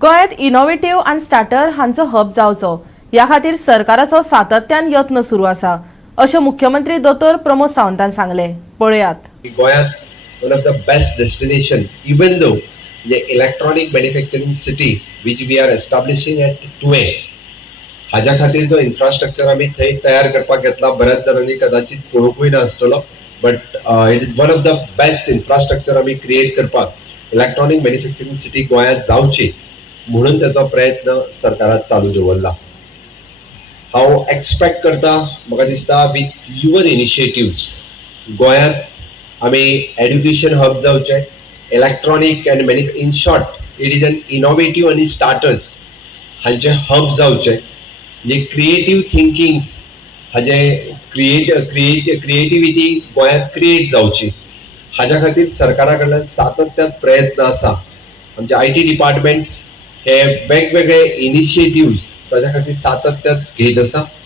गोंयांत इनोव्हेटिव्ह आनी स्टार्टर हांचो हब जावचो ह्या खातीर सरकाराचो सातत्यान यत्न सुरू आसा अशें मुख्यमंत्री दोतोर प्रमोद सावंतान सांगलें. पळयात. गोंयांत one of the best destination even though electronic manufacturing city which we are establishing at तुवें हाज्या खातीर जो इन्फ्रास्ट्रक्चर आमी थंय तयार करपाक घेतला बऱ्याच जाणांनी कदाचित पळोवंकूय नासतलो but it is one of the best infrastructure आमी क्रिएट करपाक इलेक्ट्रॉनिक मॅन्युफॅक्चरिंग सिटी गोंयांत जावची म्हणून त्याचो प्रयत्न सरकारान चालू दवरला. हांव एक्सपेक्ट करता म्हाका दिसता विथ युअर इनिशिएटिव्स गोंयांत आमी एड्युकेशन हब जावचे electronic and in short it is an innovative आनी स्टार्टर्स हांचे हब जावचे जे क्रिएटिव्ह थिंकिंग्स हाजे क्रिएटिविटी गोंयांत क्रिएट जावची हाज्या खातीर सरकारा कडल्यान सातत्यान प्रयत्न आसा. आमचे IT डिपार्टमेंट्स हे वेगवेगळे इनिशिएटिव्स ताच्या खातीर सातत्यान घेत आसा.